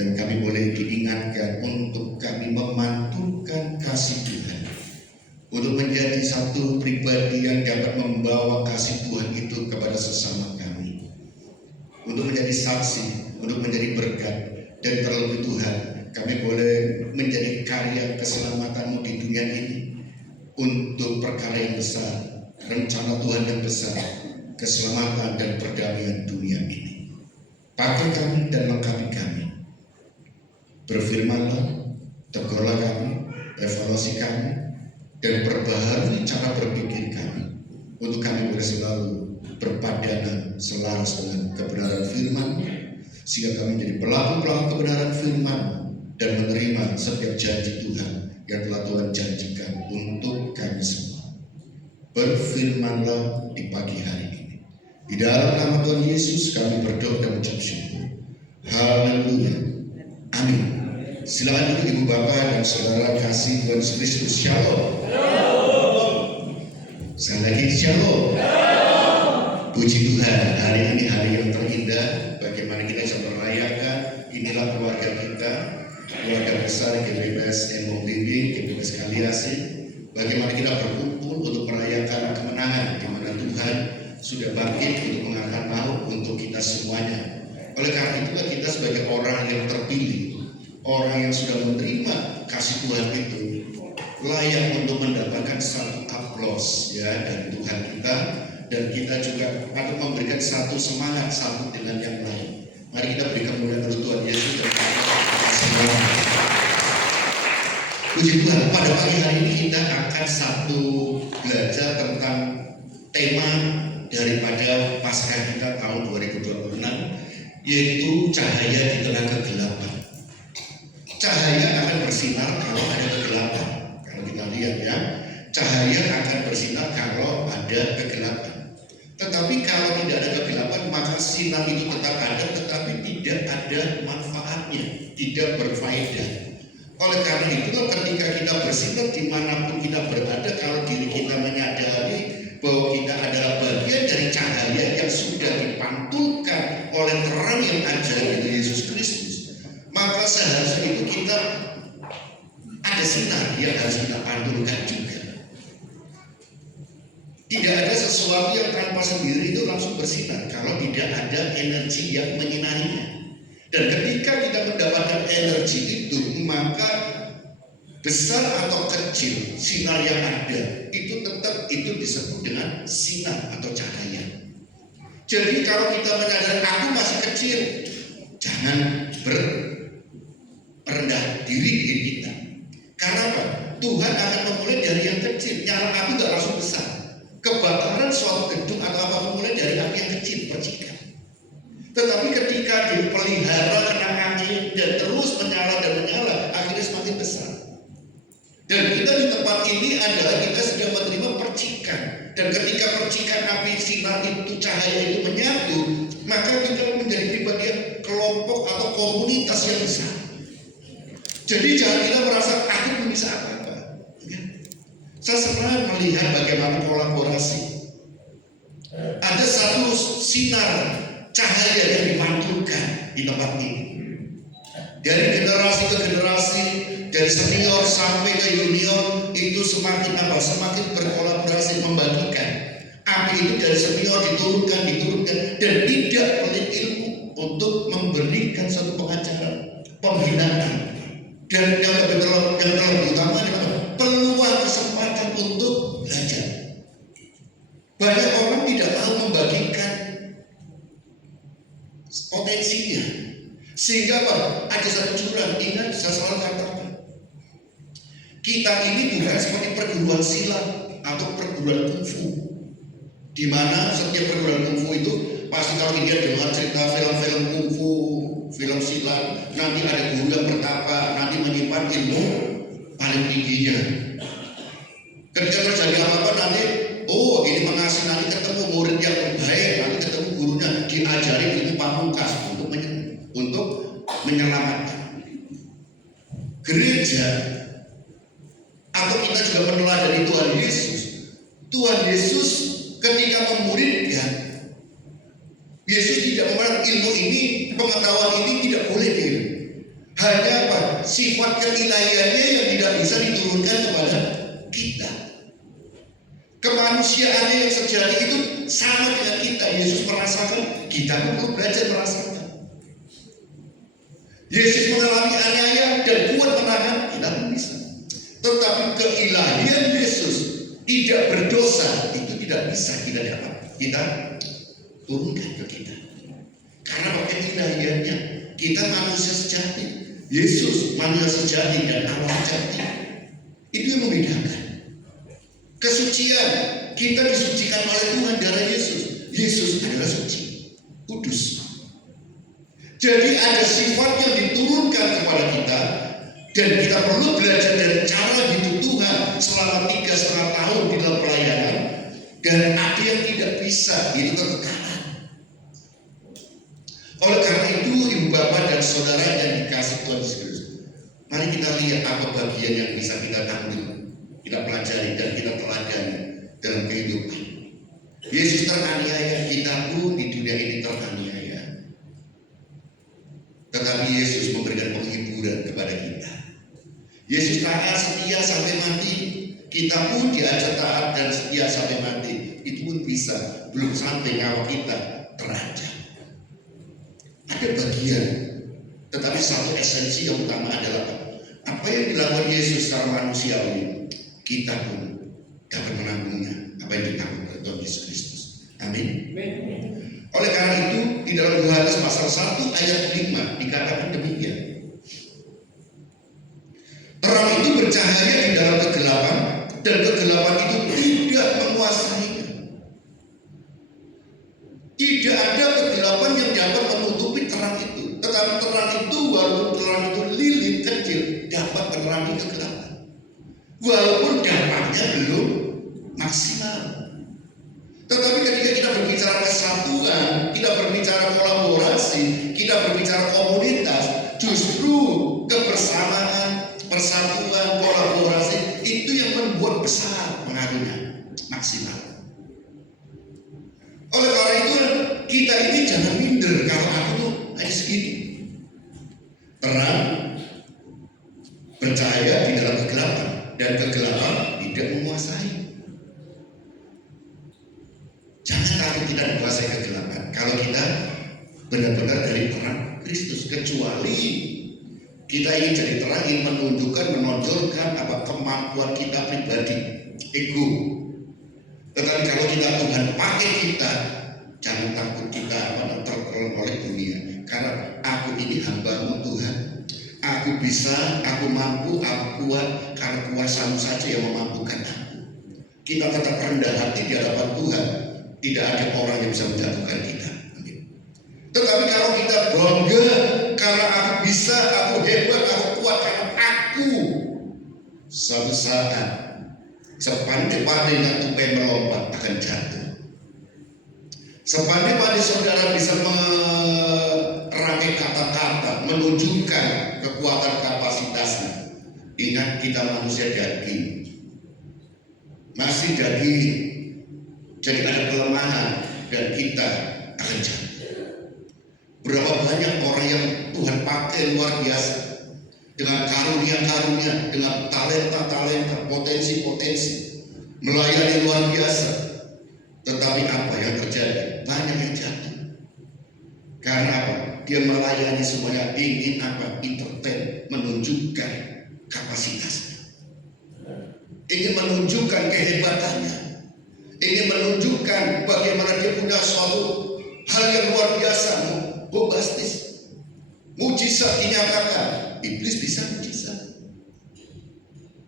Dan kami boleh diingatkan untuk kami memantulkan kasih Tuhan, untuk menjadi satu pribadi yang dapat membawa kasih Tuhan itu kepada sesama kami, untuk menjadi saksi, untuk menjadi berkat. Dan terlebih Tuhan, kami boleh menjadi karya keselamatan-Mu di dunia ini untuk perkara yang besar, rencana Tuhan yang besar, keselamatan dan perdamaian dunia ini. Pakai kami dan lengkapi kami. Berfirmanlah, tegurlah kami, evaluasi kami, dan perbaharui cara berpikir kami, untuk kami boleh selalu berpadanan selaras dengan kebenaran firman-Mu, sehingga kami menjadi pelaku-pelaku kebenaran firman-Mu dan menerima setiap janji Tuhan yang telah Tuhan janjikan untuk kami semua. Berfirmanlah di pagi hari ini. Di dalam nama Tuhan Yesus kami berdoa dan mengucap syukur. Haleluya. Amin. Silakan duduk Ibu Bapak dan Saudara kasih Tuhan Yesus Kristus. Shalom. Sekali lagi shalom. Puji Tuhan, hari ini hari yang terindah. Bagaimana kita bisa merayakan, inilah keluarga kita, keluarga besar GBPS Embong Living, GBPS Kaliasih. Bagaimana kita berkumpul untuk merayakan kemenangan di mana Tuhan sudah bangkit untuk mengangkat maut untuk kita semuanya. Oleh karena itulah kita sebagai orang yang terpilih, orang yang sudah menerima kasih Tuhan itu, layak untuk mendapatkan satu aplaus ya dari Tuhan kita, dan kita juga patut memberikan satu semangat satu dengan yang lain. Mari kita berikan kemuliaan untuk Tuhan Yesus dan kita semua. Puji Tuhan, pada pagi hari ini kita akan satu belajar tentang tema daripada Paskah kita tahun 2026, yaitu cahaya di tengah kegelapan. Cahaya akan bersinar kalau ada kegelapan. Kalau kita lihat ya, cahaya akan bersinar kalau ada kegelapan. Tetapi kalau tidak ada kegelapan, maka sinar itu tetap ada, tetapi tidak ada manfaatnya, tidak berfaedah. Oleh karena itulah ketika kita bersinar dimanapun kita berada, kalau diri kita menyadari bahwa kita adalah bagian dari cahaya yang sudah dipantulkan oleh terang yang ajaib itu Yesus Kristus, maka seharusnya itu kita ada sinar yang harus kita pantulkan juga. Tidak ada sesuatu yang tanpa sendiri itu langsung bersinar kalau tidak ada energi yang menyinarinya. Dan ketika kita mendapatkan energi itu, maka besar atau kecil sinar yang ada itu tetap itu disebut dengan sinar atau cahaya. Jadi kalau kita menyadari aku masih kecil, jangan rendah diri kita. Karena apa? Tuhan akan memulai dari yang kecil. Nyala api nggak langsung besar. Kebakaran suatu gedung atau apa mulai dari api yang kecil, percikan. Tetapi ketika dipelihara kena angin dan terus menyala dan menyala, akhirnya semakin besar. Dan kita di tempat ini adalah kita sedang menerima percikan. Dan ketika percikan api sinar itu, cahaya itu menyatu, maka kita menjadi pribadi kelompok atau komunitas yang besar. Jadi jangan kita merasa aku belum bisa apa-apa. Saya senang melihat bagaimana kolaborasi. Ada satu sinar cahaya yang dimantulkan di tempat ini. Dari generasi ke generasi, dari senior sampai ke junior, itu semakin semakin berkolaborasi membagikan. Api itu dari senior diturunkan, dan tidak pelit ilmu untuk memberikan satu pengajaran, pembinaan. Dan yang lebih utama adalah peluang kesempatan untuk belajar. Banyak orang tidak mau membagikan potensinya, sehingga ada satu jurang. Ingat, saya selalu katakan, kita ini bukan seperti perguruan silat atau perguruan kungfu, di mana setiap perguruan kungfu itu pasti kalau dia dengar cerita film-film kungfu, film silat, nanti ada guru yang bertapa, nanti menyimpan ilmu paling tingginya. Ketika terjadi apa-apa nanti, oh ini mengasih, nanti ketemu murid yang baik, nanti ketemu gurunya, diajari ilmu pamungkas untuk menyelamatkan. Gereja atau kita juga meneladani Tuhan Yesus. Tuhan Yesus ketika memuridkan, Yesus tidak mengatakan ilmu ini, pengetahuan ini tidak boleh Hanya apa? Sifat keilahiannya yang tidak bisa diturunkan kepada kita. Kemanusiaannya yang sejati itu sama dengan kita. Yesus merasakan, kita pun perlu belajar merasakan. Yesus mengalami aniaya dan kuat menahan, kita pun bisa. Tetapi keilahian Yesus tidak berdosa itu tidak bisa kita dapat. Kita turunkan ke kita. Karena pakai keilahiannya, kita manusia sejati. Yesus manusia sejati dan Allah sejati. Itu yang membedakan. Kesucian, kita disucikan oleh Tuhan darah Yesus. Yesus adalah suci, kudus. Jadi ada sifat yang diturunkan kepada kita, dan kita perlu belajar dari cara hidup Tuhan selama 3,5 tahun di dalam pelayanan. Dan ada yang tidak bisa, itu kekekalan. Oleh karena itu, ibu bapak dan saudara yang dikasih Tuhan Yesus, mari kita lihat apa bagian yang bisa kita ambil, kita pelajari dan kita teladani dalam kehidupan. Yesus teraniaya, kita pun di dunia ini teraniaya. Tetapi Yesus memberikan penghiburan kepada kita. Yesus taat setia sampai mati, kita pun diajak taat dan setia sampai mati. Itu pun bisa, belum sampai nyawa kita terancam. Ada bagian, tetapi satu esensi yang utama adalah apa yang dilakukan Yesus secara manusiawi, kita pun dapat menanggungnya apa yang ditanggung oleh Tuhan Yesus Kristus. Amin. Oleh karena itu di dalam Yohanes pasal 1 ayat 5 dikatakan demikian. Terang itu bercahaya di dalam kegelapan, dan kegelapan itu tidak menguasainya. Tidak ada kegelapan yang dapat menutupi terang itu. Tetapi terang itu, walaupun terang itu lilin kecil, dapat menerangi kegelapan. Walaupun dampaknya belum maksimal. Tetapi ketika kita berbicara kesatuan, kita berbicara kolaborasi, kita berbicara komunitas, justru kebersamaan, persatuan, kolaborasi itu yang membuat besar pengaruhnya, maksimal. Oleh karena itu kita ini jangan minder kalau aku tuh hanya segitu. Terang bercahaya di dalam kegelapan, dan kegelapan tidak menguasai. Jangan takut kita dikuasai kegelapan kalau kita benar-benar dari terang Kristus. Kecuali kita ingin jadi terang, ingin menunjukkan, menonjolkan apa kemampuan kita pribadi, ego. Tetapi kalau kita Tuhan pakai kita, jangan takut kita terkelola oleh dunia. Karena aku ini hamba-Mu Tuhan. Aku bisa, aku mampu, aku kuat, karena kuasa-Mu saja yang memampukan aku. Kita tetap rendah hati di hadapan Tuhan. Tidak ada orang yang bisa menjatuhkan kita. Tetapi kalau kita bangga karena aku bisa, aku hebat, aku kuat, karena aku, suatu saat sepandai-pandainya tupai melompat akan jatuh. Sepandai-pandai saudara bisa merangkai kata-kata, menunjukkan kekuatan kapasitasnya. Ingat, kita manusia daging, masih daging, jadi ada kelemahan dan kita akan jatuh. Berapa banyak orang yang Tuhan pakai luar biasa dengan karunia-karunia, dengan talenta-talenta, potensi-potensi, melayani luar biasa. Tetapi apa yang terjadi? Banyak yang jatuh. Karena apa? Dia melayani semuanya ingin apa? Entertain, menunjukkan kapasitasnya, ingin menunjukkan kehebatannya, ingin menunjukkan bagaimana dia punya suatu hal yang luar biasa, bombastis, mujizat dinyatakan. Iblis bisa mujizat,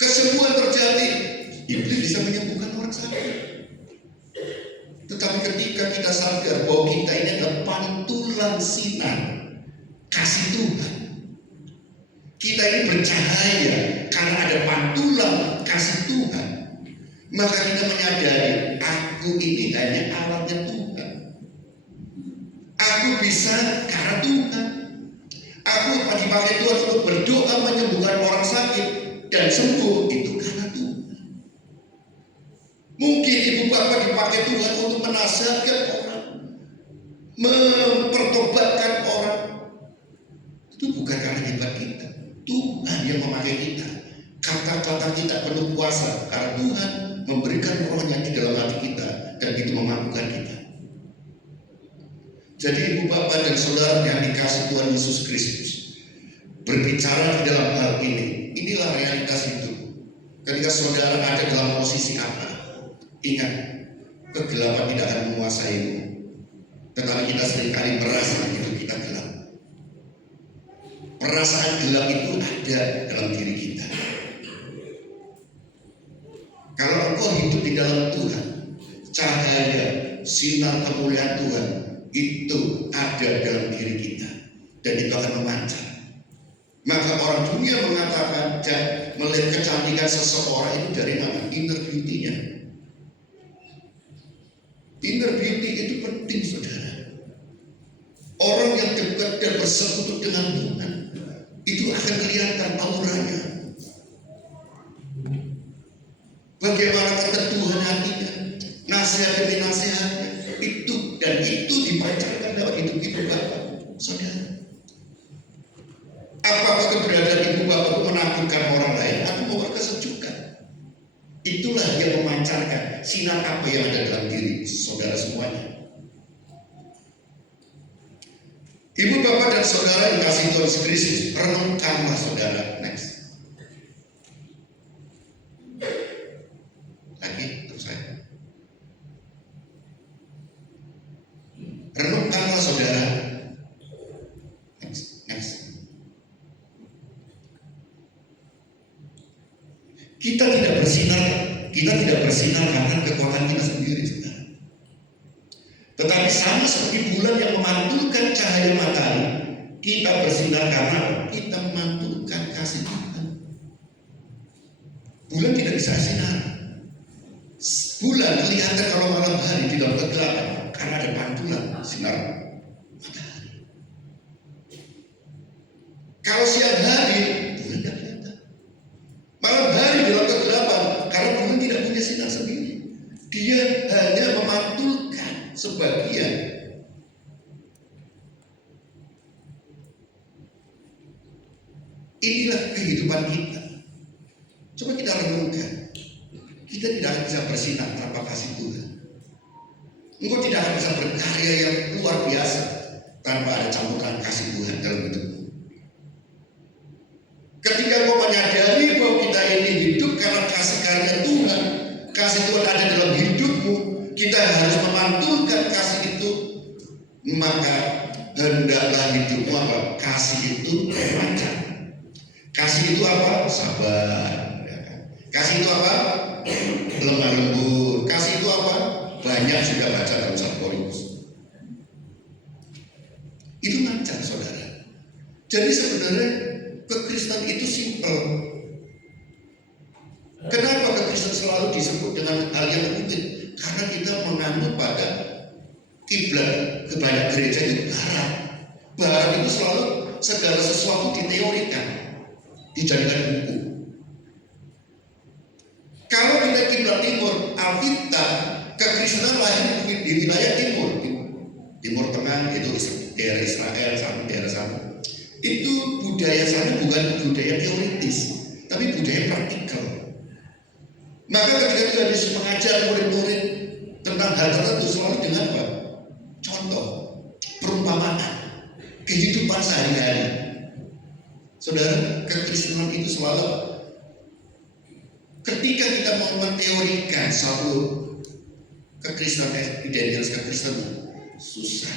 kesembuhan terjadi, iblis bisa menyembuhkan orang sakit. Tetapi ketika kita sadar bahwa kita ini adalah pantulan sinar kasih Tuhan, kita ini bercahaya karena ada pantulan kasih Tuhan, maka kita menyadari aku ini hanya alatnya Tuhan. Aku bisa karena Tuhan. Aku dipakai Tuhan untuk berdoa menyembuhkan orang sakit dan sembuh, itu karena Tuhan. Mungkin ibu bapak dipakai Tuhan untuk menasihatkan orang, mempertobatkan orang, itu bukan karena hebat kita. Tuhan yang memakai kita. Kata-kata kita penuh kuasa karena Tuhan memberikan rohnya di dalam hati kita dan itu memampukan kita. Jadi ibu bapak dan saudara yang dikasih Tuhan Yesus Kristus, berbicara di dalam hal ini, inilah realitas hidup. Ketika saudara ada dalam posisi apa, ingat, kegelapan tidak akan menguasaimu. Tetapi kita seringkali merasa hidup kita gelap. Perasaan gelap itu ada dalam diri kita. Kalau engkau hidup di dalam Tuhan, cahaya, sinar kemuliaan Tuhan itu ada dalam diri kita dan itu akan memancar. Maka orang dunia mengatakan melihat kecantikan seseorang itu dari mana? Inner beauty-nya. Inner beauty itu penting, saudara. Orang yang dekat dan bersekutu dengan Tuhan itu akan kelihatan auranya. Bagaimana keteduhan hatinya, nasihat demi nasihatnya, itu dan itu dipancarkan dalam hidup ibu bapak, saudara. Apakah keberadaan ibu bapak menakutkan orang lain atau membawa kesejukan? Itulah yang memancarkan sinar apa yang ada dalam diri saudara semuanya. Ibu bapak dan saudara yang kasih Tuhan Yesus Kristus, renungkanlah saudara. Next. Lagi terus saya. Renungkanlah saudara. Next. Kita tidak bersinar karena kekuatan kita sendiri, saudara. Tetapi sama seperti bulan yang memantulkan cahaya matahari, kita bersinar karena kita memantulkan kasih Tuhan. Bulan tidak bisa sinar. Bulan kelihatan kalau malam hari di dalam kegelapan karena ada pantulan sinar matahari. Kalau siang hari, bulan tidak kelihatan. Malam hari di dalam kegelapan karena bulan tidak punya sinar sendiri. Dia hanya memantulkan sebagian. Inilah kehidupan kita. Coba kita renungkan. Kita tidak akan bisa bersinar tanpa kasih Tuhan. Engkau tidak akan bisa berkarya yang luar biasa tanpa ada campuran kasih Tuhan dalam hidupmu. Ketika engkau menyadari bahwa kita ini hidup karena kasih karunia Tuhan, kasih Tuhan ada dalam hidupmu, kita harus memantulkan kasih itu, maka hendaklah hidupmu apa? Kasih itu memancar. Kasih itu apa? Sabar. Kasih itu apa? Lemah lembut. Kasih itu apa? Banyak juga baca dalam 1 Korintus. Itu mancar, saudara. Jadi sebenarnya kekristenan itu simpel. Kenapa kekristenan selalu disebut dengan hal yang rumit? Karena kita menganut pada kiblat kebanyak gereja itu barat. Barat itu selalu segala sesuatu diteorikan, dijadikan buku. Kalau kita kiblat timur, Alkitab, kekristenan lahir di wilayah timur, Timur Tengah, itu daerah Israel, daerah sana. Itu budaya sana bukan budaya teoritis, tapi budaya praktikal. Maka ketika Tuhan Yesus mengajar murid-murid tentang hal tertentu selalu dengan apa? Contoh, perumpamaan, kehidupan sehari-hari. Saudara, kekristenan itu selalu ketika kita mau menteorikan satu kekristenan, identitas kekristenan, susah.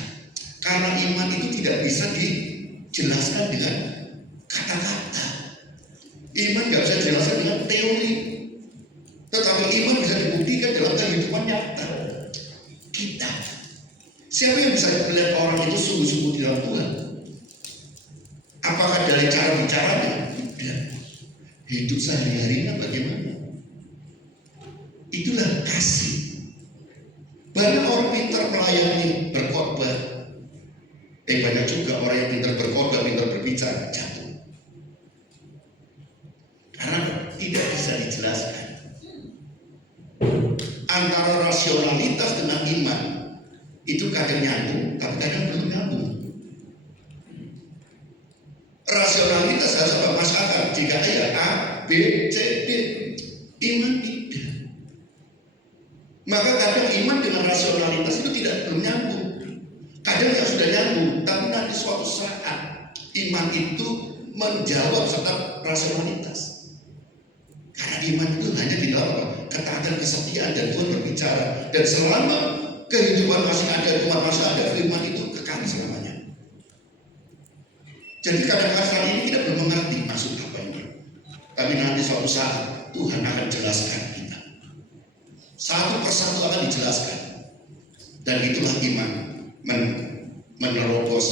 Karena iman itu tidak bisa dijelaskan dengan kata-kata. Iman gak bisa dijelaskan dengan teori. Tetapi iman bisa dibuktikan dalam kehidupan nyata kita. Siapa yang bisa melihat orang itu sungguh-sungguh di dalam Tuhan? Apakah dari cara bicaranya? Tidak. Hidup sehari-harinya bagaimana? Itulah kasih. Banyak orang pintar melayani, berkhotbah. Banyak juga orang yang pintar berkhotbah, pintar berbicara, jatuh. Karena tidak bisa dijelaskan. Antara rasionalitas dengan iman itu kadang nyambung, tapi kadang belum nyambung. Rasionalitas harus apa? Masuk akal. Jika ya A, B, C, D. Iman tidak. Maka kadang iman dengan rasionalitas itu belum nyambung. Kadang yang sudah nyambung, tapi nanti suatu saat iman itu menjawab serta rasionalitas. Karena iman itu hanya di dalam ketaatan, kesetiaan, dan Tuhan berbicara. Dan selama kehidupan masih ada, Tuhan masih ada, firman itu kekal selamanya. Jadi kadang-kadang ini kita belum mengerti maksud apa ini. Tapi nanti suatu saat Tuhan akan jelaskan kita. Satu persatu akan dijelaskan. Dan itulah iman menerobos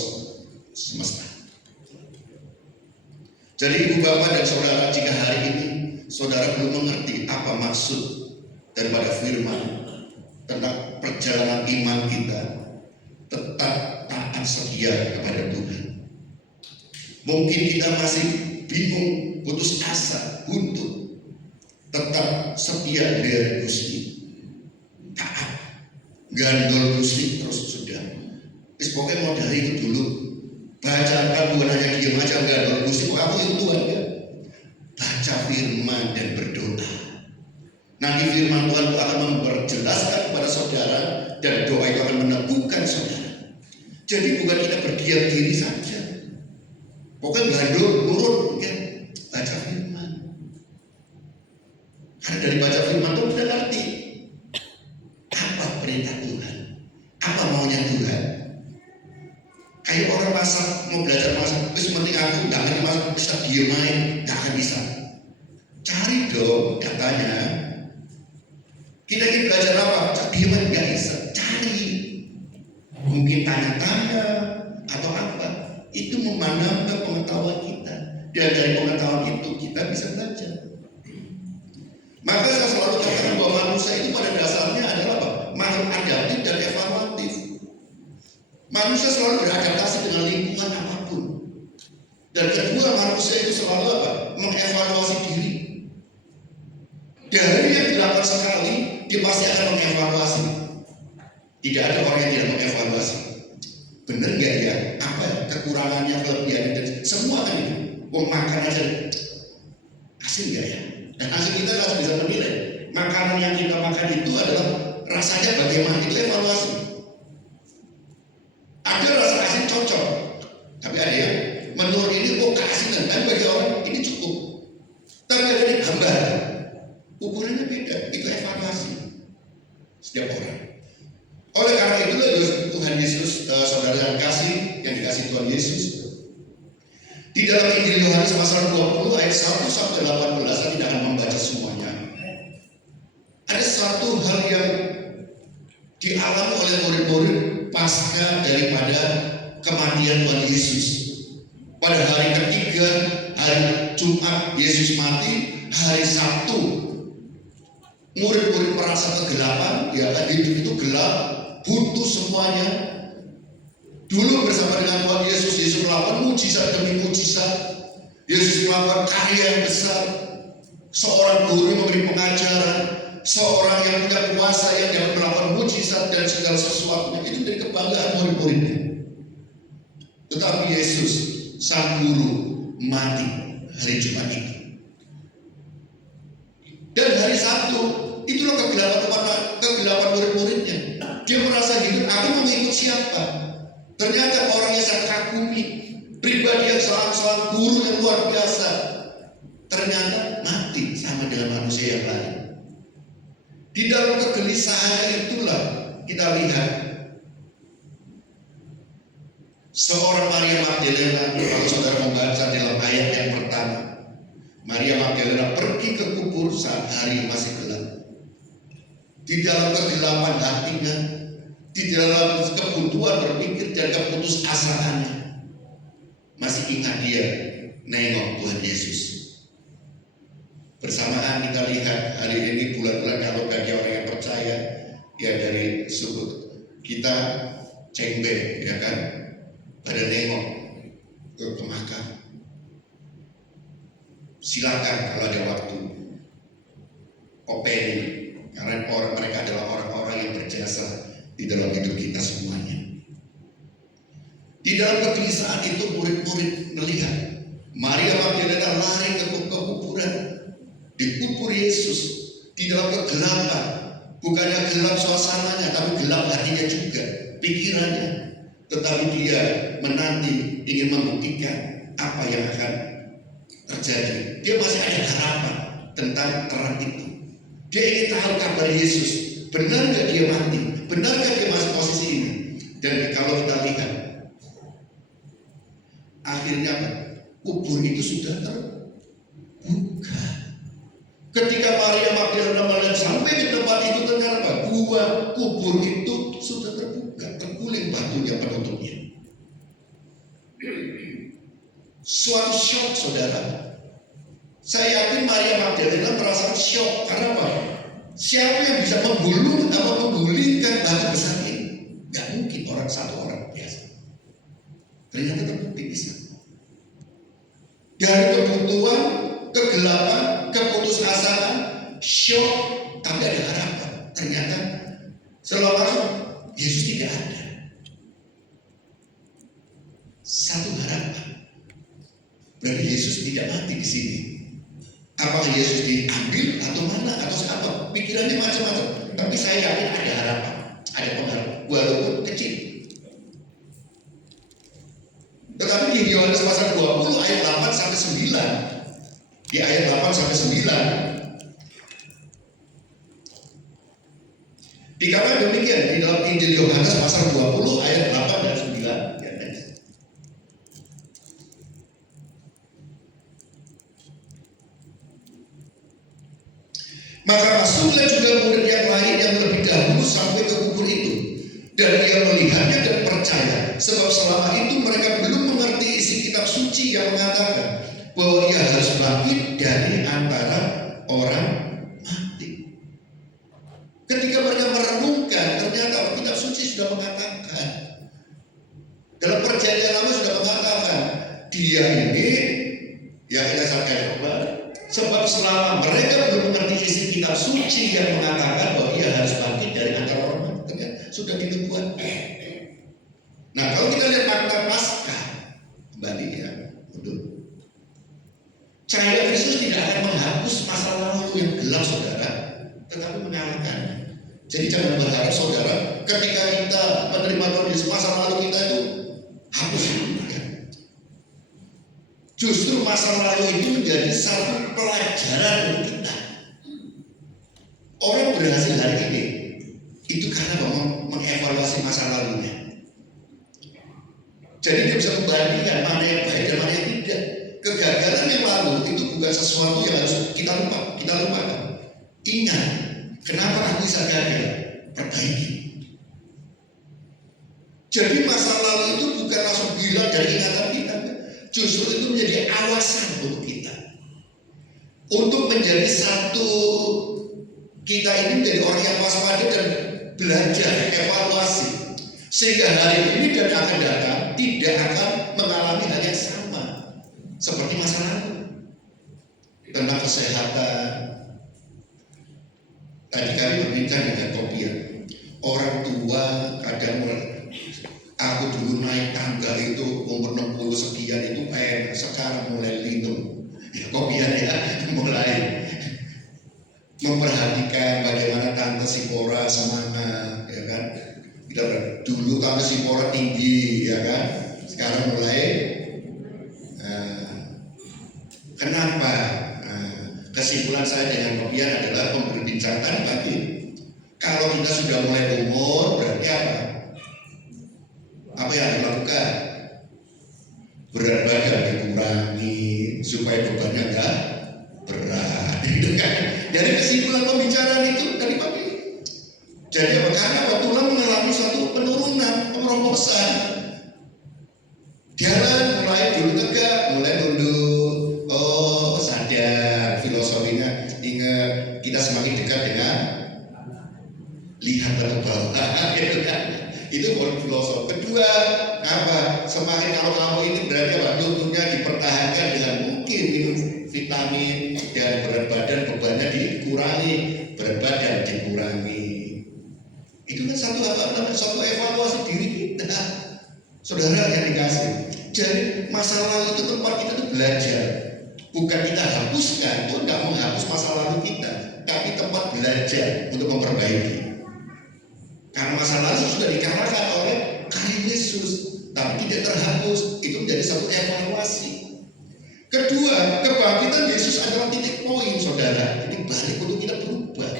semesta. Jadi ibu bapak dan saudara, jika hari ini saudara belum mengerti apa maksud daripada firman tentang perjalanan iman kita, tetap taat setia kepada Tuhan. Mungkin kita masih bingung, putus asa, buntu, tetap setia dari Gusti, taat, gandol Gusti terus sudah. Pokoknya modal itu dulu. Bacakan, bukan hanya diam aja gandol Gusti, kok aku itu Tuhan ya? Baca firman dan berdoa. Nanti firman Tuhan itu akan memperjelaskan kepada saudara, dan doa itu akan meneguhkan saudara. Jadi bukan kita berdiam diri saja. Pokoknya gandol, nurut, kan? Baca firman. Karena dari baca firman itu kita ngerti apa perintah Tuhan, apa maunya Tuhan. Kayak orang masak, mau belajar masak, terus penting aku gak ngerti masak, bisa diem main, gak akan bisa. Cari dong datanya. Kita ingin belajar apa? Diem main gak bisa. Cari. Mungkin tanya-tanya atau apa. Itu menambah pengetahuan kita. Dan dari pengetahuan itu kita bisa belajar. Maka saya selalu katakan bahwa manusia itu pada dasarnya adalah apa? Makhluk adaptif dan evaluatif. Manusia selalu beradaptasi dengan lingkungan apapun. Dan kedua, manusia itu selalu apa? Mengevaluasi diri. Dari yang dilakukan sekali, dia pasti akan mengevaluasi. Tidak ada orang yang tidak mengevaluasi. Benar gak ya? Apa kekurangannya, kelebihannya, dan semua kan itu. Makan aja, asing gak ya? Dan asing kita harus bisa menilai. Makanan yang kita makan itu adalah rasanya bagaimana, itu evaluasi. Ada rasa asin cocok, tapi ada yang menurut ini kok keasinan, tapi bagi orang ini cukup. Tapi ada yang gambar, ukurannya beda, itu evaluasi setiap orang. Oleh karena itu Tuhan Yesus, saudara yang kasih, yang dikasih Tuhan Yesus, di dalam Injil Yohanes pasal 20 ayat 1 sampai 18, saya tidak akan membaca semuanya. Ada satu hal yang dialami oleh murid-murid pasca daripada kematian Tuhan Yesus. Pada hari ketiga, hari Jumat Yesus mati, hari Sabtu murid-murid merasa kegelapan, ya kan, hidup itu gelap, buntu semuanya. Dulu bersama dengan Tuhan Yesus, Yesus melakukan mujizat demi mujizat. Yesus melakukan karya yang besar. Seorang guru memberi pengajaran, seorang yang punya kuasa yang dapat melakukan mujizat dan segala sesuatunya, itu dari kebanggaan murid-muridnya. Tetapi Yesus, sang guru, mati hari Jumat itu. Dan hari Sabtu, itulah kegelapan murid-muridnya. Dia merasa hidup, aku mau mengikut siapa? Ternyata orang yang sangat kagumi, pribadi yang seorang guru yang luar biasa, ternyata mati sama dengan manusia yang lain. Di dalam kegelisahan itulah kita lihat seorang Maria Magdalena. Kalau saudara membaca dalam ayat yang pertama, Maria Magdalena pergi ke kubur saat hari masih gelap. Di dalam kegelapan hatinya, di dalam kebutuhan berpikir dan keputusasaannya, masih ingat dia nengok Tuhan Yesus. Bersamaan kita lihat hari ini bulan-bulan, kalau bagi orang yang percaya, ya dari suku kita cengbe, ya kan, pada nengok ke makam. Silakan kalau ada waktu, openi, karena mereka adalah orang-orang yang berjasa di dalam hidup kita semuanya. Di dalam kegelisahan itu murid-murid melihat Maria Magdalena lari ke kuburan, dikubur Yesus di dalam kegelapan. Bukannya gelap suasananya, tapi gelap hatinya juga, pikirannya. Tetapi dia menanti, ingin membuktikan apa yang akan terjadi. Dia masih ada harapan tentang terang itu. Dia ingin tahu kabar Yesus. Benar gak dia mati? Benar gak dia masuk posisi ini? Dan kalau kita lihat, akhirnya apa? Kubur itu sudah terbuka. Ketika Maria Magdalena melihat sampai ke tempat itu, ternyata kubur itu sudah terbuka, terguling batunya penutupnya. Suatu shock, saudara. Saya yakin Maria Magdalena merasa shock karena apa? Siapa yang bisa menggulingkan batu besar ini? Gak mungkin satu orang biasa. Ternyata terbukti bisa. Dari kebutuhan, kegelapan, keputusasaan, shock, tapi ada harapan. Ternyata selama Yesus tidak ada. Satu harapan. Berarti Yesus tidak mati di sini. Apakah Yesus diambil atau mana atau apa? Pikirannya macam-macam. Tapi saya yakin ada harapan, ada pengharapan, walaupun kecil. Tetapi di Yohanes pasal 20 ayat 8 sampai 9. Di ayat 8 sampai 9 dikatakan demikian di dalam Injil Yohanes pasal 20 ayat 8 dan 9. Maka masuklah juga murid yang lain yang lebih dahulu sampai ke kubur itu, dan ia melihatnya dan percaya, sebab selama itu mereka belum mengerti isi kitab suci yang mengatakan bahwa ia harus bangkit dari antara orang mati. Ketika mereka merenungkan, ternyata kitab suci sudah mengatakan, dalam perjanjian lama sudah mengatakan, dia ini yang kita sadar kembali. Sebab selama mereka belum mengerti isi kitab suci yang mengatakan bahwa ia harus bangkit dari antara orang mati, ternyata sudah dinubuatkan. Nah, kalau kita lihat makna Paskah, kembali ya, untuk cahaya Kristus tidak akan menghapus masa lalu yang gelap, saudara, tetapi menyalakannya. Jadi jangan berharap, saudara, ketika kita menerima Tuhan Yesus, masa lalu kita itu hapus. Justru masa lalu itu menjadi satu pelajaran untuk kita. Orang berhasil hari ini itu karena mengevaluasi masa lalunya. Jadi dia bisa membandingkan mana yang baik dan mana yang tidak. Kegagalan yang lalu itu bukan sesuatu yang harus kita lupakan. Ingat, kenapa aku bisa gagal? Perbaiki. Jadi masa lalu itu bukan langsung hilang dari ingatan kita. Justru itu menjadi awasan untuk kita, untuk menjadi satu, kita ini menjadi orang yang waspada dan belajar, evaluasi, sehingga hari ini dan akan datang tidak akan mengalami hal yang sama seperti masa lalu. Tentang kesehatan, tadi kami berbincang dengan Kopian, orang tua kadang aku dulu naik tangga itu umur 60 sekian itu sekarang mulai lindung. Ya Kopian ya, mulai memperhatikan bagaimana Tante Sipora semangat, ya kan? Kita dulu Tante Sipora tinggi, ya kan? Sekarang mulai kenapa? Kesimpulan saya dengan Kopian adalah memperbincangkan lagi. Kalau kita sudah mulai umur, berarti apa? Apa yang dilakukan? Berat badan dikurangi supaya bebannya enggak berat, gitu kan? Dari kesimpulan pembicaraan itu tadi pagi. Jadi apa? Karena tulang mengalami suatu penurunan, perobosan. Jalan mulai dulu tegak, mulai nunduk. Oh, sadar filosofinya. Ingat, kita semakin dekat dengan lihat ke bawah, gitu kan? Itu filosofi. Kedua, apa? Semakin kalau kamu ini berarti apa? Lututnya dipertahankan dengan mungkin minum vitamin dan berat badan bebannya dikurangi, berat badan dikurangi. Itu kan satu evaluasi diri kita, saudara yang dikasih. Jadi masa lalu itu tempat kita tuh belajar. Bukan kita hapuskan, Tuhan nggak menghapus masa lalu kita, tapi tempat belajar untuk memperbaiki. Karena masa lalu sudah dikalahkan oleh kayu Yesus, tapi tidak terhapus. Itu menjadi satu evaluasi. Kedua, kebangkitan Yesus adalah titik poin, saudara. Titik balik untuk kita berubah.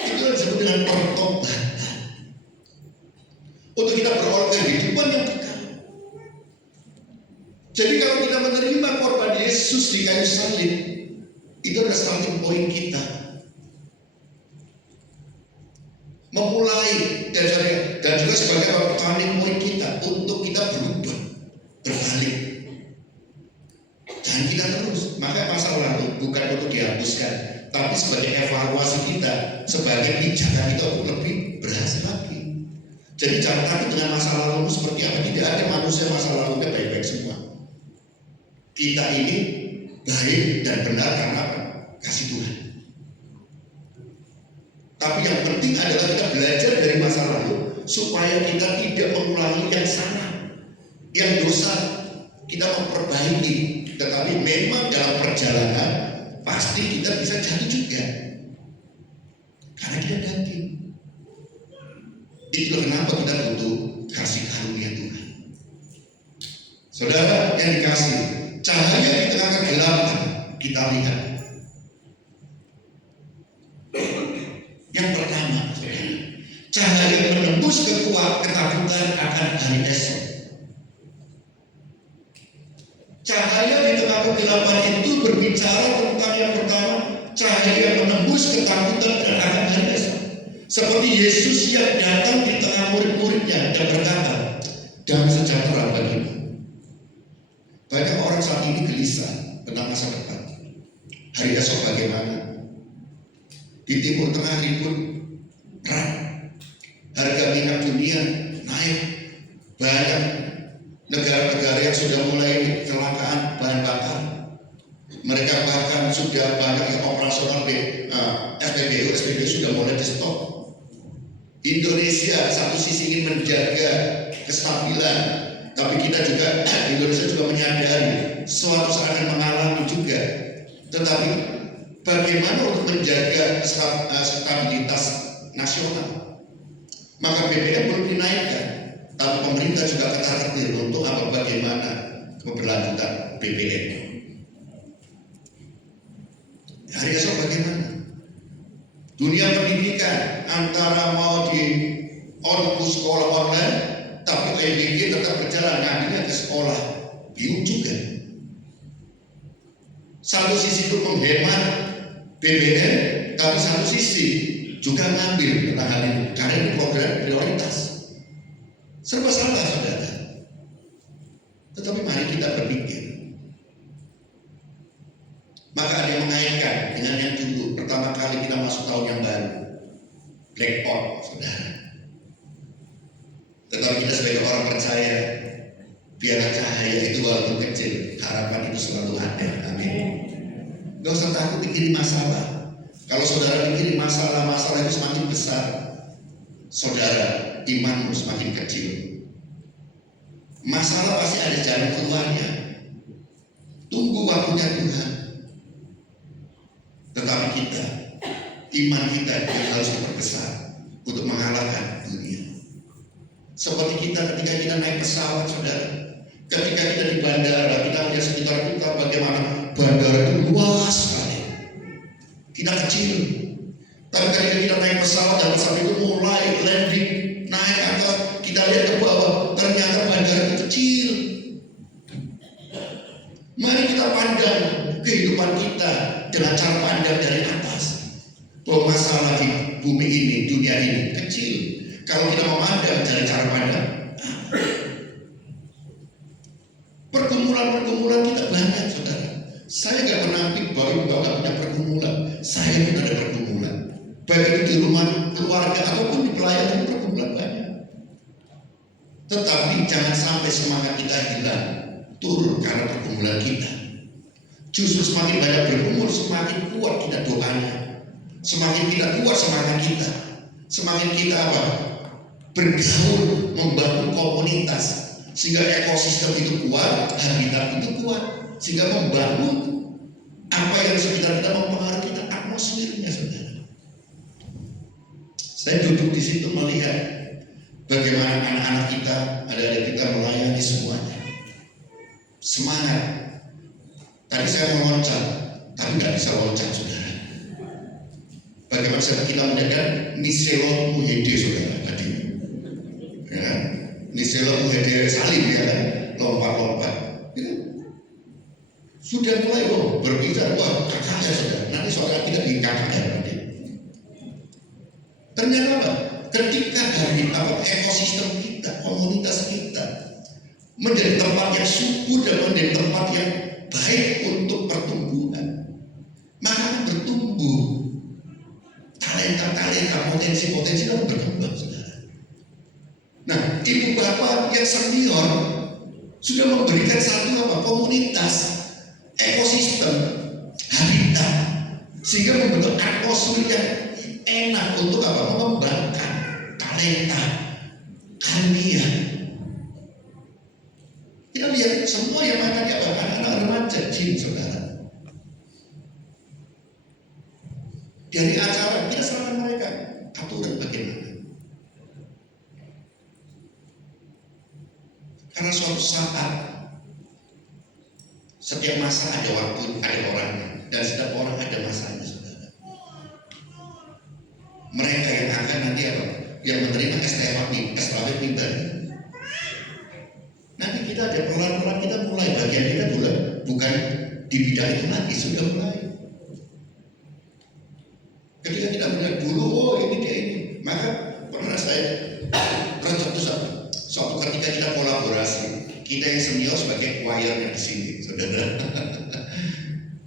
Itu yang disebut dengan pertobatan. Untuk kita beroleh kehidupan yang kekal. Jadi kalau kita menerima korban Yesus di kayu salib, itu adalah starting point kita. Memulai dan juga sebagai turning point kita untuk kita berubah, berbalik. Dan kita terus, maka masa lalu bukan untuk dihapuskan, tapi sebagai evaluasi kita, sebagai pijakan kita untuk lebih berhasil lagi. Jadi jangan takut dengan masa lalu seperti apa. Tidak ada manusia masa lalunya baik-baik semua. Kita ini baik dan benar karena kasih Tuhan. Tapi yang penting adalah kita belajar dari masa lalu supaya kita tidak mengulangi yang salah, yang dosa. Kita memperbaiki. Tetapi memang dalam perjalanan pasti kita bisa jatuh juga. Karena kita daging. Itulah kenapa kita butuh kasih karunia Tuhan. Saudara yang dikasih, cahaya di tengah kegelapan kita lihat. Yang pertama, cahaya menembus ketakutan akan hari esok. Cahaya di tengah kegelapan itu berbicara tentang yang pertama, cahaya yang menembus ketakutan akan hari esok. Seperti Yesus yang datang di tengah murid-muridnya dan berkata, damai sejahtera bagimu. Banyak orang saat ini gelisah tentang masa depan. Hari esok bagaimana? Di Timur Tengah ribut perang, harga minyak dunia naik, banyak negara-negara yang sudah mulai kecelakaan bahan bakar. Mereka bahkan sudah banyak yang operasional SPBU sudah mulai di stop. Indonesia satu sisi ingin menjaga kestabilan, tapi kita juga Indonesia juga menyadari suatu saat akan mengalami juga. Tetapi bagaimana untuk menjaga stabilitas nasional? Maka BBM belum dinaikkan, tapi pemerintah juga ketar-ketir untuk bagaimana keberlanjutan BBM. Hari esok bagaimana? Dunia pendidikan antara mau di sekolah online, tapi PBG tetap berjalan, ngambilnya ke sekolah, bingung juga. Satu sisi itu menghemat BBM, tapi satu sisi juga ngambil tentang hal ini, karena ini program prioritas. Serba salah, saudara. Tetapi mari kita berpikir. Maka ada yang mengaitkan dengan yang dulu. Pertama kali kita masuk tahun yang baru, blackout, saudara. Tetapi kita sebagai orang percaya, biarlah cahaya itu walaupun kecil, harapan itu selalu ada. Amin. Gak usah takut mikirin masalah. Kalau saudara mikirin masalah itu semakin besar, saudara, imanmu semakin kecil. Masalah pasti ada jalan keluarnya. Tunggu waktunya Tuhan. Tetapi kita, iman kita yang harus diperbesar untuk mengalahkan dunia. Seperti kita ketika kita naik pesawat, saudara. Ketika kita di bandara, kita melihat sekitar kita bagaimana bandara itu luas sekali. Kita kecil. Tapi ketika kita naik pesawat dan pesawat itu mulai landing, naik atau kita lihat ke bawah, ternyata bandara itu kecil. Mari kita pandang kehidupan kita dengan cara pandang dari atas. Bahwa masalah di bumi ini, dunia ini kecil. Kalau kita memandang dari cara pandang, pergumulan kita banyak, saudara. Saya nggak menampik bahwa nggak punya pergumulan. Saya pun ada pergumulan. Baik itu di rumah keluarga ataupun di pelayanan, pergumulan banyak. Tetapi jangan sampai semangat kita hilang, turun karena pergumulan kita. Justru semakin banyak bergumul, semakin kuat kita doanya. Semakin kita kuat semangat kita. Semakin kita bergaul, membangun komunitas. sehingga ekosistem itu kuat, habitat itu kuat, sehingga membangun apa yang sekitar kita, mempengaruhi kita, atmosfernya, saudara. Saya duduk di situ melihat bagaimana anak-anak kita, adik-adik kita melayani semuanya, semangat. Tadi saya mau loncat, tapi nggak bisa loncat, saudara. Bagaimana kita mendengar Niselo Muhede, saudara, tadi, ya, Niselo Muhede Salim, ya kan, lompat-lompat, ya. Sudah mulai berbicara, wah KKR, saudara, nanti soalnya kita di KKR nanti. Ternyata apa? Ketika dari ekosistem kita, komunitas kita menjadi tempat yang subur dan menjadi tempat yang baik untuk pertumbuhan, maka bertumbuh talenta-talenta, potensi-potensi dalam berkembang, saudara. Nah, ibu bapak yang senior sudah memberikan satu komunitas, ekosistem, habitat, sehingga membentuk atmosfer yang enak untuk mengembangkan talenta, karya. Kita lihat semua yang makan anak-anak remaja, jin, saudara. Dari acara kita serahkan mereka aturan bagaimana. Karena suatu saat setiap masa ada waktu, ada orangnya, dan setiap orang ada masanya, saudara. Mereka yang akan nanti yang menerima STF pribadi. Nanti kita ada pelan-pelan, kita mulai bagian kita dulu, bukan di bidang itu lagi, sudah mulai. Ketika kita melihat dulu, oh ini dia ini, maka pernah saya suatu ketika kita kolaborasi, kita yang senior sebagai choirnya di sini, saudara.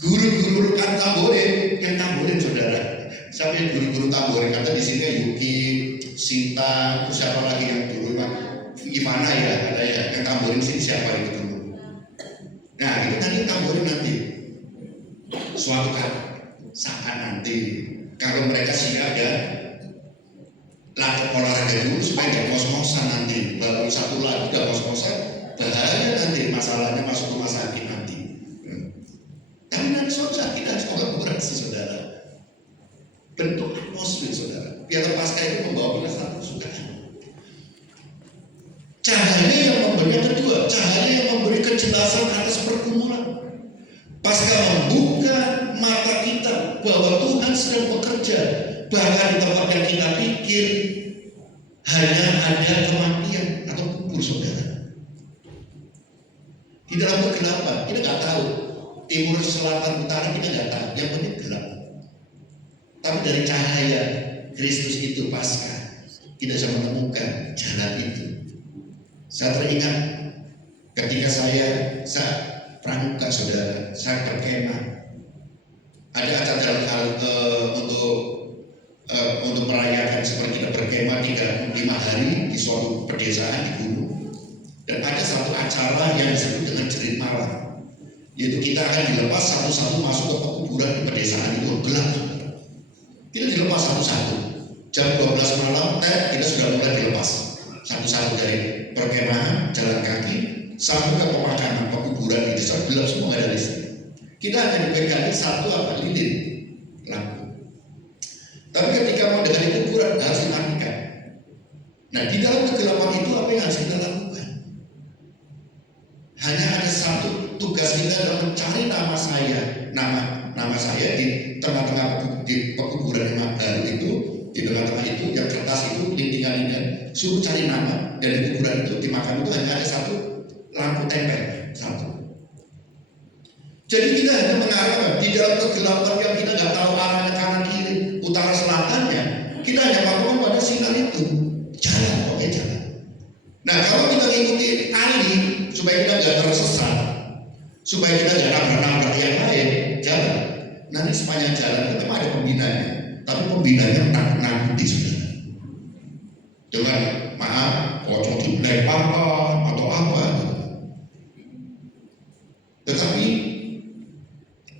Guru-guru kan tamborin, yang tamborin, saudara. Siapa yang guru-guru tamborin? Kata di sini Yuki, Sinta, terus siapa lagi yang dulu, Ivana ya, ada yang tamborin sini siapa itu dulu. Nah, itu tadi tamborin nanti. Suatu saat nanti, kalau mereka siap ya, latih olahraga dulu supaya tidak kos-kosan nanti. Baru satu lagi udah kos-kosan, bahaya nanti, masalahnya masuk rumah sakit nanti. Tapi nanti suatu saat kita harus kolaborasi, saudara. Bentuk atmosfer, saudara. Piala Pasca itu membawa kita satu kesukaan. Cahaya yang memberi, yang kedua, cahaya yang memberi kejelasan atas pergumulan. Pasca membuka mata kita bahwa Tuhan sedang bekerja, bahkan di tempat yang kita pikir hanya ada kematian atau kubur, saudara. Di dalam kegelapan kita nggak tahu, timur, selatan, utara kita nggak tahu, yang penting gelap. Tapi dari cahaya Kristus itu Pasca, kita bisa menemukan jalan itu. Saya teringat ketika saya pramuka, saudara, saya berkemah. Ada acara untuk merayakan seperti kita berkemah 35 hari di suatu pedesaan di gunung. Dan ada satu acara yang disebut dengan jerit malam, yaitu kita akan dilepas satu-satu masuk ke kuburan di pedesaan itu, gelap. Kita dilepas satu-satu. Jam 12 malam kita sudah mulai dilepas satu-satu dari perkemahan, jalan kaki sampai ke pemakaman, kuburan di desa, gelap semua, ada listrik. Kita hanya dipegangi satu lilin lampu. Tapi ketika mau dengan kuburan harus dimatikan. Nah, di dalam kegelapan itu apa yang harus kita lakukan? Hanya ada satu tugas kita adalah mencari nama saya di tengah-tengah di pekuburan yang baru itu, di tengah-tengah itu yang kertas itu lintingan-lintingan, suruh cari nama, dan di kuburan itu di makam itu hanya ada satu lampu tempel, satu. Jadi kita hanya mengarahkan di dalam kegelapan yang kita nggak tahu arahnya kanan kiri, utara selatannya, kita hanya patokan pada sinar itu, jalan, oke jalan. Nah, kalau kita ngikuti ali supaya kita nggak tersesat, supaya kita nggak nabrak yang lain, jalan. Nanti sepanjang jalan itu memang ada pembinanya, tapi pembinanya menakut-nakuti, saudara. Dengan maaf, pocong dilemparkan atau apa gitu. Tetapi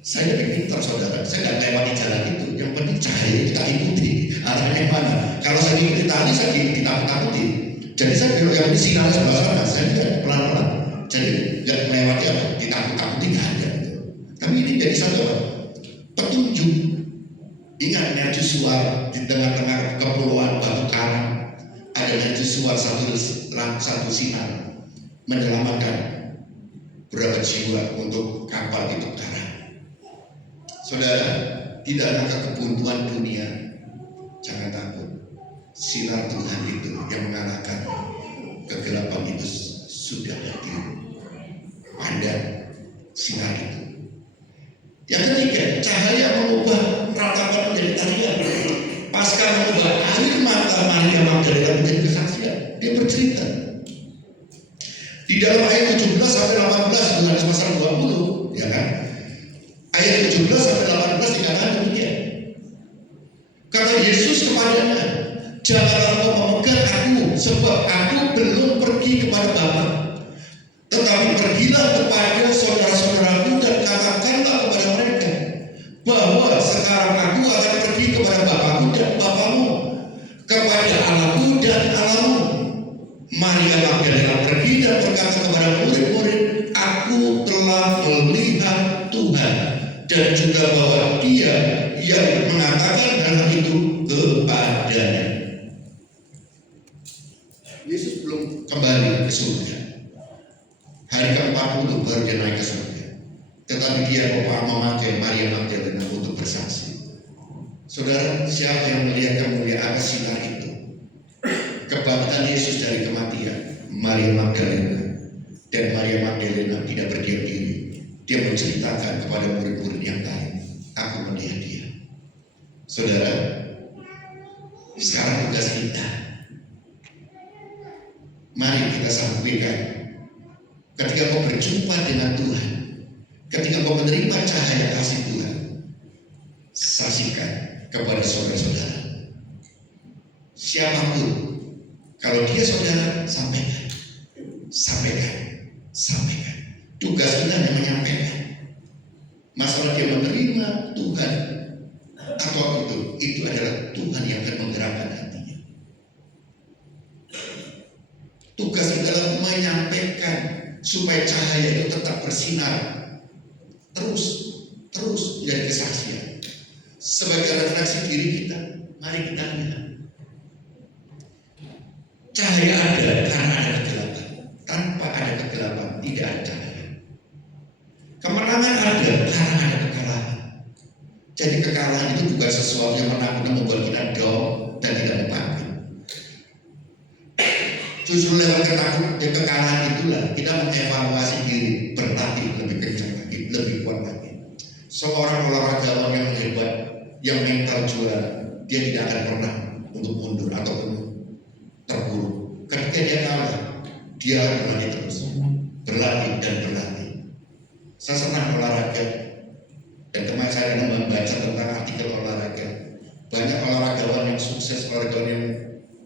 saya lebih pintar, saudara. Saya nggak lewati jalan itu. Yang penting cahaya kita ikuti arahnya mana. Kalau saya ikuti tali, saya ditakut-takuti. Jadi saya belok yang ini sinar sebelah sana, saya juga pelan-pelan. Jadi nggak melewati apa, ditakut-takuti nggak ada. Tapi ini jadi satu apa? Petunjuk. Ingat mercusuar di tengah-tengah kepulauan Batu Karang ada mercusuar satu sinar menyelamatkan berapa jiwa untuk kapal itu karang. Saudara, tidak ada kebuntuan dunia, jangan takut. Sinar Tuhan itu yang mengalahkan kegelapan itu sudah hadir. Pandang sinar itu. Yang ketiga, cahaya mengubah ratapan menjadi tarian. Pasca mengubah air mata Maria Magdalena menjadi kesaksian. Dia bercerita. Di dalam ayat 17 sampai 18 Yohanes pasal 20, ya kan? Ayat 17 sampai 18 dikatakan demikian. Kata Yesus kepadanya, janganlah engkau memegang aku, sebab aku belum pergi kepada Bapa. Tetapi pergilah kepada saudara-saudaraku dan katakanlah kepada mereka bahwa sekarang aku akan pergi kepada Bapakku dan Bapamu, kepada Allahku dan Allahmu. Maria Magdalena pergi dan berkata kepada murid-murid, aku telah melihat Tuhan, dan juga bahwa Dia yang mengatakan hal itu kepadanya. Yesus belum kembali ke surga. Hari ke-40 baru dia naik ke surga. Tetapi dia memakai Maria Magdalena untuk bersaksi. Saudara, siapa yang melihat kemuliaan sinar itu? Kebangkitan Yesus dari kematian, Maria Magdalena. Dan Maria Magdalena tidak berdiam diri. Dia menceritakan kepada murid-murid yang lain, aku melihat dia. Saudara, sekarang tugas kita. Mari kita sampaikan. Ketika kau berjumpa dengan Tuhan, ketika kau menerima cahaya kasih Tuhan, saksikan kepada saudara-saudara. Siapapun, kalau dia saudara, sampaikan. Sampaikan. Sampaikan. Tugas kita hanya menyampaikan. Masalah dia menerima Tuhan atau itu adalah Tuhan yang akan menggerakkan hatinya. Tugas kita adalah menyampaikan supaya cahaya itu tetap bersinar terus menjadi kesaksian. Sebagai refleksi diri kita, mari kita lihat. Cahaya ada karena ada kegelapan. Tanpa ada kegelapan tidak ada cahaya. Kemenangan ada karena ada kekalahan. Jadi kekalahan itu bukan sesuatu yang menakutkan membuat kita down dan tidak dipanggil. Justru lewat kekalahan itulah kita mengevaluasi diri, berlatih lebih kencang lagi, lebih kuat lagi. Seorang olahragawan yang hebat, yang mental juara, dia tidak akan pernah untuk mundur ataupun terpuruk. Ketika dia kalah, dia berlatih terus, berlatih dan berlatih. Saya senang olahraga, dan kemarin saya membaca tentang artikel olahraga. Banyak olahragawan yang sukses, olahragawan yang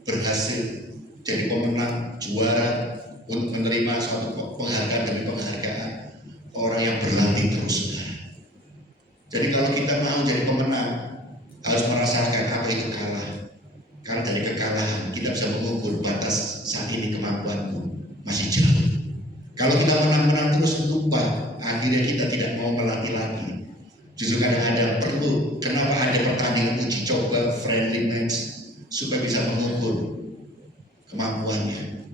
berhasil jadi pemenang, juara, untuk menerima suatu penghargaan demi penghargaan. Orang yang berlatih terus, saudara. Jadi kalau kita mau jadi pemenang, harus merasakan apa itu kalah. Karena dari kekalahan kita bisa mengukur batas saat ini kemampuanmu masih jauh. Kalau kita menang-menang terus lupa, akhirnya kita tidak mau melatih lagi. Justru kadang-kadang perlu, kenapa ada pertandingan uji coba, friendly match, supaya bisa mengukur kemampuannya.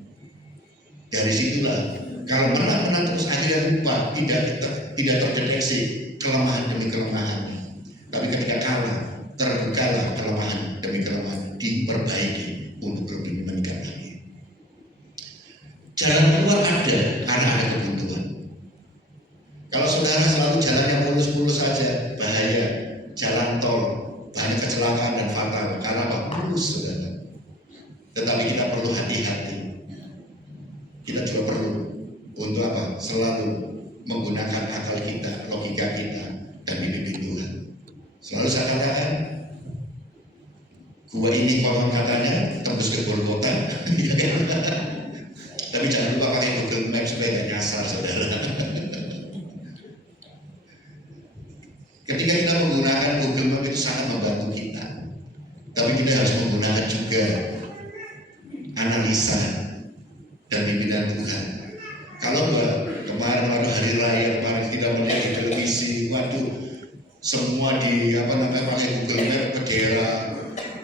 Dari situlah, kalau menang-menang terus akhirnya lupa, tidak terdeteksi kelemahan demi kelemahan. Tapi ketika kalah, terbukalah kelemahan demi kelemahan, diperbaiki untuk lebih meningkat lagi. Jalan keluar ada karena ada kebutuhan. Kalau saudara selalu jalannya mulus-mulus saja, bahaya. Jalan tol banyak kecelakaan dan fatal karena apa? Mulus, saudara. Tetapi kita perlu hati-hati. Kita juga perlu untuk apa? Selalu menggunakan akal kita, logika kita, dan dibimbing Tuhan. Selalu saya katakan, gua ini konon katanya tembus ke Golgota. Tapi jangan lupa pakai Google Maps supaya nggak nyasar, saudara. Ketika kita menggunakan Google Maps itu sangat membantu kita. Tapi kita harus menggunakan juga analisa. dan pimpinan Tuhan. Kalau kemarin hari raya kemarin kita melihat di televisi, waduh, semua pakai Google Map ke daerah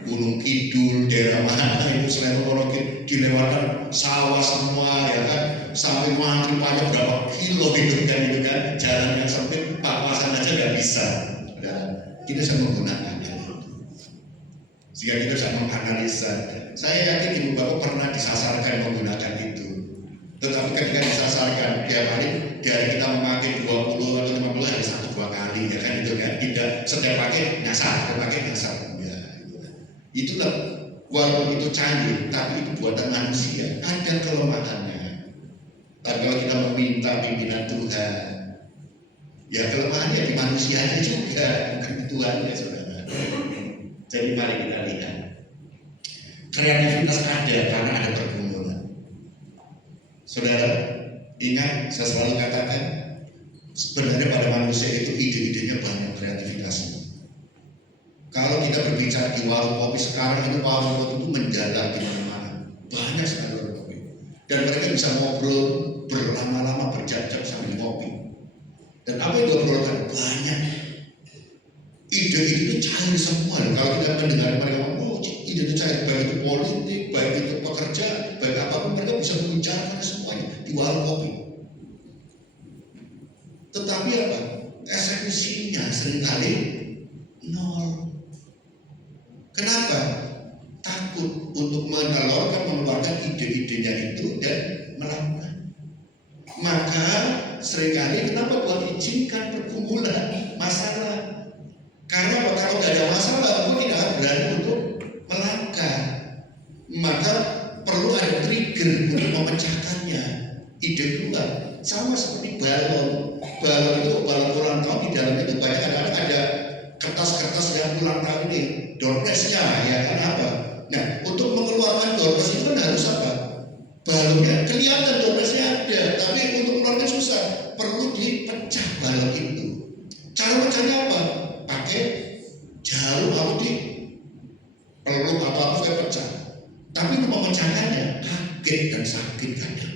Gunung Kidul, daerah mana itu selain Ponorogo dilewatkan sawah semua ya kan, sampai mantri panjang berapa kilo gitu kan, jalan yang sempit papasan aja nggak bisa. Nah, kita bisa menggunakan itu, jika kita bisa menganalisa. Saya yakin ibu bapak pernah disasarkan menggunakan itu, tetapi ketika disasarkan tiap hari dari kita memakai 20 atau 50 hari 1-2 kali ya kan, itu kan tidak setiap pakai nyasar, ya, itulah. Walaupun itu canggih, tapi itu buatan manusia, ada kelemahannya. Tapi kalau kita meminta pimpinan Tuhan, ya kelemahannya di manusianya juga, bukan di Tuhan ya saudara. Jadi mari kita lihat, kreativitas ada karena ada pergumulan. Saudara, ingat saya selalu katakan, sebenarnya pada manusia itu ide-idenya banyak, kreativitasnya. Kalau kita berbicara di warung kopi sekarang, itu warung kopi itu menjalar di mana-mana, banyak sekali warung kopi, dan mereka bisa ngobrol berlama-lama, berjam-jam sambil ngopi. Dan apa yang diobrolkan banyak, ide itu cair semua. Kalau kita mendengar mereka ngomong, ide itu cair, baik itu politik, baik itu pekerja, baik apapun, mereka bisa membicarakan semuanya di warung kopi. Tetapi apa? Eksekusinya seringkali nol. Kenapa? Takut untuk mengeluarkan ide-idenya itu dan melakukan. Maka seringkali kenapa Tuhan izinkan pergumulan, masalah? Karena kalau nggak ada masalah, Tuhan tidak berani untuk melangkah. Maka perlu ada trigger untuk memecahkannya. Ide keluar, sama seperti balon. Balon itu balon ulang tahun, di dalamnya itu banyak kadang-kadang ada kertas-kertas yang ulang tahun ini, doorpress-nya ya kan apa. Nah, untuk mengeluarkan doorpress itu kan harus apa? Balonnya kelihatan, doorpress-nya ada, tapi untuk mengeluarkan susah, perlu dipecah balon itu. Cara pecahnya apa? Pakai jarum lalu dipeluk atau apa supaya pecah. Tapi untuk memecahkannya kaget dan sakit kadang.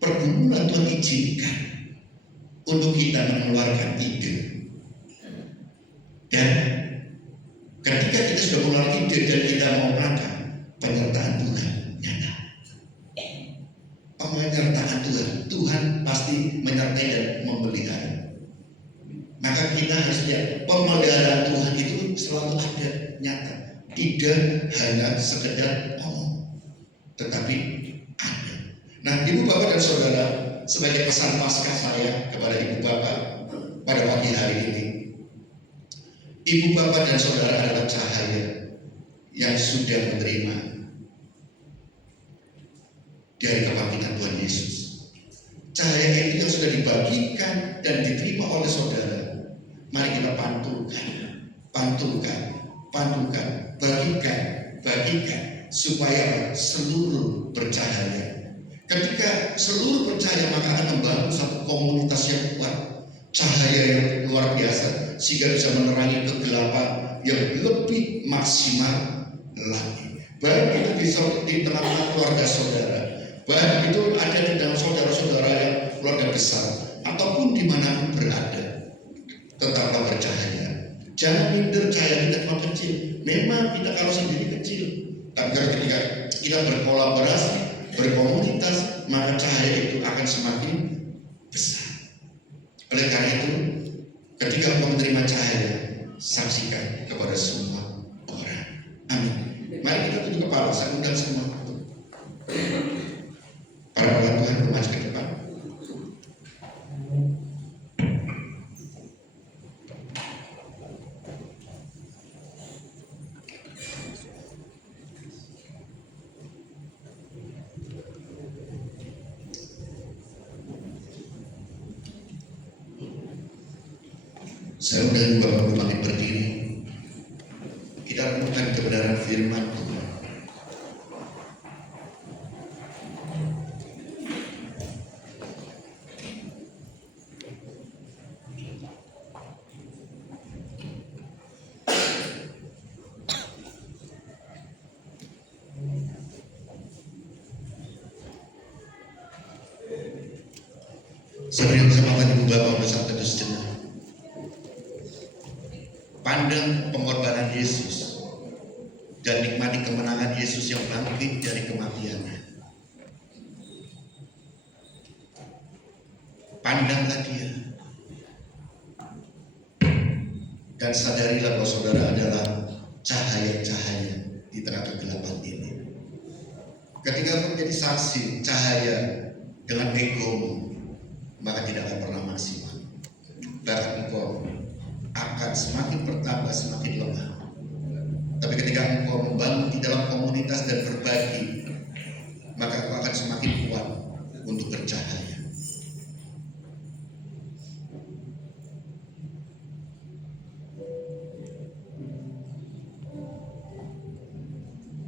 Pergumulan Tuhan izinkan untuk kita mengeluarkan ide. Dan ketika kita sudah mengeluarkan ide dan kita mau melangkah, penyertaan Tuhan nyata. Penyertaan Tuhan pasti menyertai dan memelihara. Maka kita harus lihat, pemeliharaan Tuhan itu selalu ada, nyata. Tidak hanya sekedar omong, tetapi ada. Nah, ibu bapak dan saudara, sebagai pesan Paskah saya kepada ibu bapak pada pagi hari ini, ibu bapak dan saudara adalah cahaya yang sudah menerima dari kebangkitan Tuhan Yesus. Cahaya itu yang sudah dibagikan dan diterima oleh saudara. Mari kita pantulkan, bagikan supaya seluruh bercahaya. Ketika seluruh percaya, maka akan membangun satu komunitas yang kuat, cahaya yang luar biasa, sehingga bisa menerangi kegelapan yang lebih maksimal lagi. Baik itu di tengah-tengah keluarga saudara, baik itu ada di dalam saudara-saudara yang keluarga besar, ataupun dimanapun berada, tetaplah bercahaya. Jangan minder, cahaya kita cuma kecil. Memang kita kalau sendiri kecil, tapi ketika kita berkolaborasi, berkomunitas, maka cahaya itu akan semakin besar. Oleh karena itu, ketika engkau menerima cahaya, saksikan kepada semua orang. Amin. Mari kita tunduk kepala, saya undang semua para orang Tuhan maju ke depan. Saya undang Bapak bangkit berdiri. Kita renungkan kebenaran firman Tuhan. Sebelum sama Bapak Ibu Bapak untuk sampai itu sejenak. Pandang pengorbanan Yesus dan nikmati kemenangan Yesus yang bangkit dari kematiannya. Pandanglah dia dan sadarilah bahwa saudara adalah cahaya-cahaya di tengah kegelapan ini. Ketika engkau menjadi saksi cahaya dengan egomu, maka tidak akan pernah maksimal. Bahkan engkau akan semakin bertambah, semakin lemah. Tapi ketika engkau membangun di dalam komunitas dan berbagi